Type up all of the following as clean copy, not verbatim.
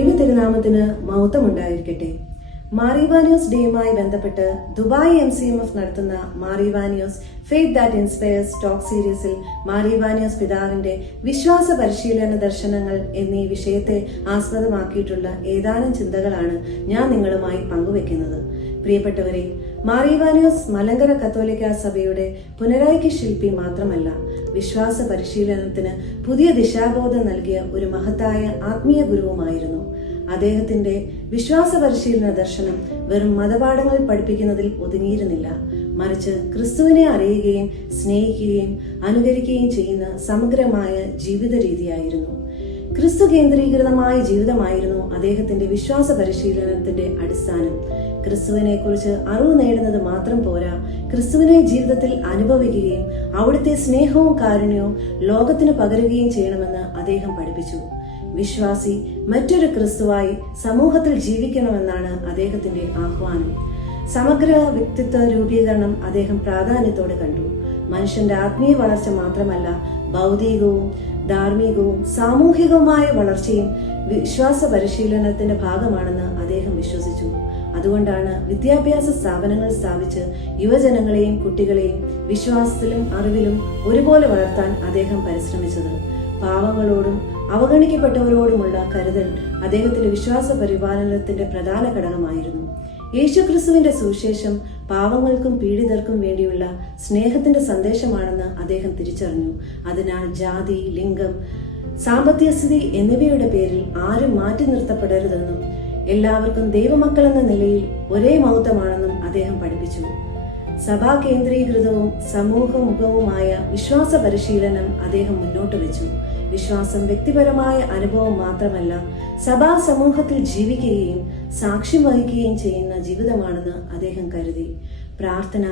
ദൈവതിരുനാമത്തിന് മഹത്വമുണ്ടായിരിക്കട്ടെ. മാറിവാനിയോസ് ഡേയുമായി ബന്ധപ്പെട്ട് Dubai MCMF നടത്തുന്ന Mar Ivanios faith that inspires talk സീരീസിൽ മാറിവാനിയോസ് പിതാവിന്റെ വിശ്വാസ പരിശീലന ദർശനങ്ങൾ എന്നീ വിഷയത്തെ ആസ്പദമാക്കിയിട്ടുള്ള ഏതാനും ചിന്തകളാണ് ഞാൻ നിങ്ങളുമായി പങ്കുവെക്കുന്നത്. പ്രിയപ്പെട്ടവരെ, മാറിവാനിയോസ് മലങ്കര കത്തോലിക്ക സഭയുടെ പുനരൈക്യ ശില്പി മാത്രമല്ല, വിശ്വാസ പരിശീലനത്തിന് പുതിയ ദിശാബോധം നൽകിയ ഒരു മഹത്തായ ആത്മീയ ഗുരുവുമായിരുന്നു. അദ്ദേഹത്തിന്റെ വിശ്വാസ പരിശീലന ദർശനം വെറും മതപാഠങ്ങൾ പഠിപ്പിക്കുന്നതിൽ ഒതുങ്ങിയിരുന്നില്ല, മറിച്ച് ക്രിസ്തുവിനെ അറിയുകയും സ്നേഹിക്കുകയും അനുകരിക്കുകയും ചെയ്യുന്ന സമഗ്രമായ ജീവിത രീതിയായിരുന്നു. ക്രിസ്തു കേന്ദ്രീകൃതമായ ജീവിതമായിരുന്നു അദ്ദേഹത്തിന്റെ വിശ്വാസ പരിശീലനത്തിന്റെ അടിസ്ഥാനം. ക്രിസ്തുവിനെ കുറിച്ച് അറിവ് നേടുന്നത് മാത്രം പോരാ, ക്രിസ്തുവിനെ ജീവിതത്തിൽ അനുഭവിക്കുകയും അവിടുത്തെ സ്നേഹവും കാരുണ്യവും ലോകത്തിന് പകരുകയും ചെയ്യണമെന്ന് അദ്ദേഹം പഠിപ്പിച്ചു. വിശ്വാസി മറ്റൊരു ക്രിസ്തുവായി സമൂഹത്തിൽ ജീവിക്കണമെന്നാണ് അദ്ദേഹത്തിന്റെ ആഹ്വാനം. സമഗ്ര വ്യക്തിത്വ രൂപീകരണം അദ്ദേഹം പ്രാധാന്യത്തോടെ കണ്ടു. മനുഷ്യന്റെ ആത്മീയ വളർച്ച മാത്രമല്ല, ഭൗതികവും ധാർമ്മികവും സാമൂഹികവുമായ വളർച്ചയും വിശ്വാസ പരിശീലനത്തിന്റെ ഭാഗമാണെന്ന് അദ്ദേഹം വിശ്വസിച്ചു. അതുകൊണ്ടാണ് വിദ്യാഭ്യാസ സ്ഥാപനങ്ങൾ സ്ഥാപിച്ച് യുവജനങ്ങളെയും കുട്ടികളെയും വിശ്വാസത്തിലും അറിവിലും ഒരുപോലെ വളർത്താൻ അദ്ദേഹം പരിശ്രമിച്ചത്. പാവങ്ങളോടും അവഗണിക്കപ്പെട്ടവരോടുമുള്ള കരുതൽ അദ്ദേഹത്തിന്റെ വിശ്വാസ പരിപാലനത്തിന്റെ പ്രധാന ഘടകമായിരുന്നു. യേശുക്രിസ്തുവിന്റെ സുവിശേഷം പാവങ്ങൾക്കും പീഡിതർക്കും വേണ്ടിയുള്ള സ്നേഹത്തിന്റെ സന്ദേശമാണെന്ന് അദ്ദേഹം തിരിച്ചറിഞ്ഞു. അതിനാൽ ജാതി, ലിംഗം, സാമ്പത്തിക സ്ഥിതി എന്നിവയുടെ പേരിൽ ആരും മാറ്റി നിർത്തപ്പെടരുതെന്നും എല്ലാവർക്കും ദൈവമക്കളെന്ന നിലയിൽ ഒരേ മഹത്വമാണെന്നും അദ്ദേഹം പഠിപ്പിച്ചു. സഭാ കേന്ദ്രീകൃതവും സമൂഹമുഖവുമായ വിശ്വാസ പരിശീലനം അദ്ദേഹം മുന്നോട്ട് വെച്ചു. വിശ്വാസം വ്യക്തിപരമായ അനുഭവം മാത്രമല്ല, സഭാ സമൂഹത്തിൽ ജീവിക്കുകയും സാക്ഷ്യം വഹിക്കുകയും ചെയ്യുന്ന ജീവിതമാണെന്ന് അദ്ദേഹം കരുതി. പ്രാർത്ഥന,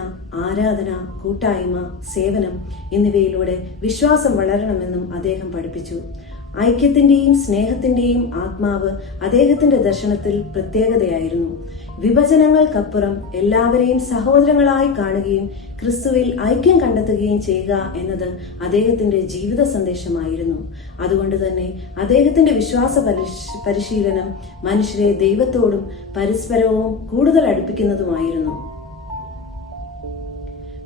ആരാധന, കൂട്ടായ്മ, സേവനം എന്നിവയിലൂടെ വിശ്വാസം വളരണമെന്നും അദ്ദേഹം പഠിപ്പിച്ചു. ഐക്യത്തിന്റെയും സ്നേഹത്തിന്റെയും ആത്മാവ് അദ്ദേഹത്തിന്റെ ദർശനത്തിൽ പ്രത്യേകതയായിരുന്നു. വിഭജനങ്ങൾക്കപ്പുറം എല്ലാവരെയും സഹോദരങ്ങളായി കാണുകയും ക്രിസ്തുവിൽ ഐക്യം കണ്ടെത്തുകയും ചെയ്യുക എന്നത് അദ്ദേഹത്തിന്റെ ജീവിത സന്ദേശമായിരുന്നു. അതുകൊണ്ട് തന്നെ അദ്ദേഹത്തിന്റെ വിശ്വാസ പരിശീലനം മനുഷ്യരെ ദൈവത്തോടും പരസ്പരവും കൂടുതൽ അടുപ്പിക്കുന്നതുമായിരുന്നു.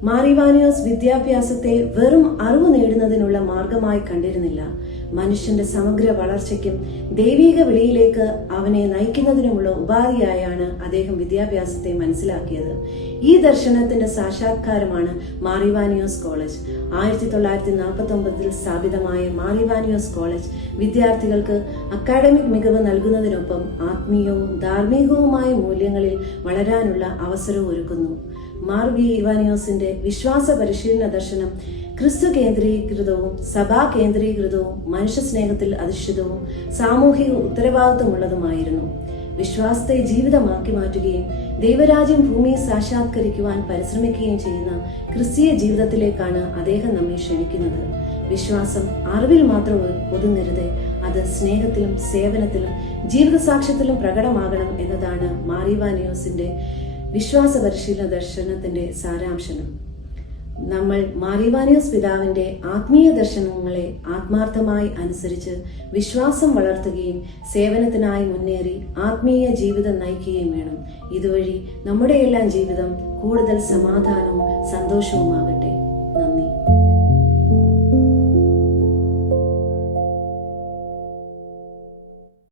മാറിവാനിയോസ് വിദ്യാഭ്യാസത്തെ വെറും അറിവ് നേടുന്നതിനുള്ള മാർഗമായി കണ്ടിരുന്നില്ല, മനുഷ്യന്റെ സമഗ്ര വളർച്ചയ്ക്കും ദൈവിക വിളിയിലേക്ക് അവനെ നയിക്കുന്നതിനുമുള്ള ഉപാധിയായാണ് അദ്ദേഹം വിദ്യാഭ്യാസത്തെ മനസ്സിലാക്കിയത്. ഈ ദർശനത്തിന്റെ സാക്ഷാത്കാരമാണ് മാറിവാനിയോസ് കോളേജ്. 1949 സ്ഥാപിതമായ മാറിവാനിയോസ് കോളേജ് വിദ്യാർത്ഥികൾക്ക് അക്കാഡമിക് മികവ് നൽകുന്നതിനൊപ്പം ആത്മീയവും ധാർമ്മികവുമായ മൂല്യങ്ങളിൽ വളരാനുള്ള അവസരവും ഒരുക്കുന്നു. മാറിവാനിയോസിന്റെ വിശ്വാസ പരിശീലന ദർശനം ക്രിസ്തു കേന്ദ്രീകൃതവും സഭാ കേന്ദ്രീകൃതവും മനുഷ്യ സ്നേഹത്തിൽ അധിഷ്ഠിതവും സാമൂഹിക ഉത്തരവാദിത്വമുള്ളതുമായിരുന്നു. വിശ്വാസത്തെ ജീവിതമാക്കി മാറ്റുകയും ദൈവരാജ്യം ഭൂമിയിൽ സാക്ഷാത്കരിക്കുവാൻ പരിശ്രമിക്കുകയും ചെയ്യുന്ന ക്രിസ്തീയ ജീവിതത്തിലേക്കാണ് അദ്ദേഹം നമ്മെ ക്ഷണിക്കുന്നത്. വിശ്വാസം അറിവിൽ മാത്രം ഒതുങ്ങരുത്, അത് സ്നേഹത്തിലും സേവനത്തിലും ജീവിത സാക്ഷ്യത്തിലും പ്രകടമാകണം എന്നതാണ് മാറിവാനിയോസിന്റെ വിശ്വാസ പരിശീലന ദർശനത്തിന്റെ സാരാംശം. നമ്മൾ മാറിവാനിയോസ് പിതാവിന്റെ ആത്മീയ ദർശനങ്ങളെ ആത്മാർത്ഥമായി അനുസരിച്ച് വിശ്വാസം വളർത്തുകയും സേവനത്തിനായി മുന്നേറി ആത്മീയ ജീവിതം നയിക്കുകയും വേണം. ഇതുവഴി നമ്മുടെയെല്ലാം ജീവിതം കൂടുതൽ സമാധാനവും സന്തോഷവുമാകും.